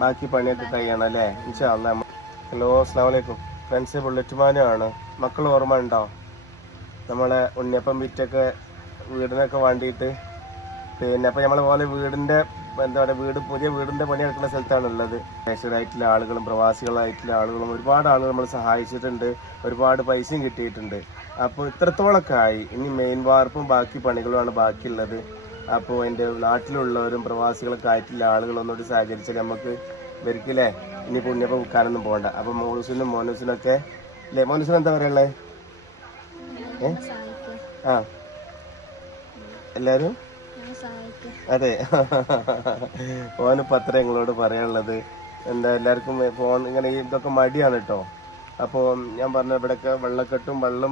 ബാക്കി പണിയൊക്കെ കഴിയണം അല്ലേ? ഹലോ, അസ്സലാമു അലൈക്കും ഫ്രണ്ട്സ്. ബുള്ളറ്റ്മാനാണ്. മക്കൾ ഓർമ്മ ഉണ്ടോ? നമ്മളെ ഉണ്ണിയപ്പം വിറ്റൊക്കെ വീടിനൊക്കെ വേണ്ടിയിട്ട്. പിന്നെ അപ്പം നമ്മളെ പോലെ വീടിൻ്റെ എന്താ പറയുക, പുതിയ വീടിൻ്റെ പണി എടുക്കുന്ന സ്ഥലത്താണുള്ളത്. ദേശീയരായിട്ടുള്ള ആളുകളും പ്രവാസികളായിട്ടുള്ള ആളുകളും ഒരുപാട് ആളുകൾ നമ്മൾ സഹായിച്ചിട്ടുണ്ട്. ഒരുപാട് പൈസയും കിട്ടിയിട്ടുണ്ട്. അപ്പോൾ ഇത്രത്തോളമൊക്കെ ആയി. ഇനി മെയിൻ വാർപ്പും ബാക്കി പണികളുമാണ് ബാക്കിയുള്ളത്. അപ്പോൾ എൻ്റെ നാട്ടിലുള്ളവരും പ്രവാസികളൊക്കെ ആയിട്ടുള്ള ആളുകളൊന്നുകൂടി സഹകരിച്ചാൽ നമുക്ക് വരിക്കില്ലേ ഇനി പുണ്യപ്പം വിൽക്കാനൊന്നും പോകണ്ട. അപ്പം മോനൂസിനും മോനൂസിനൊക്കെ അല്ലേ? മോനൂസിന് എന്താ പറയുള്ളത്? ആ, എല്ലാവരും അതെ. ഫോനിപ്പോൾ അത്ര ഞങ്ങളോട് പറയാനുള്ളത്. എന്താ, എല്ലാവർക്കും ഫോൺ ഇങ്ങനെ ഇതൊക്കെ മടിയാണ് കേട്ടോ. അപ്പോൾ ഞാൻ പറഞ്ഞ ഇവിടെയൊക്കെ വെള്ളക്കെട്ടും വെള്ളം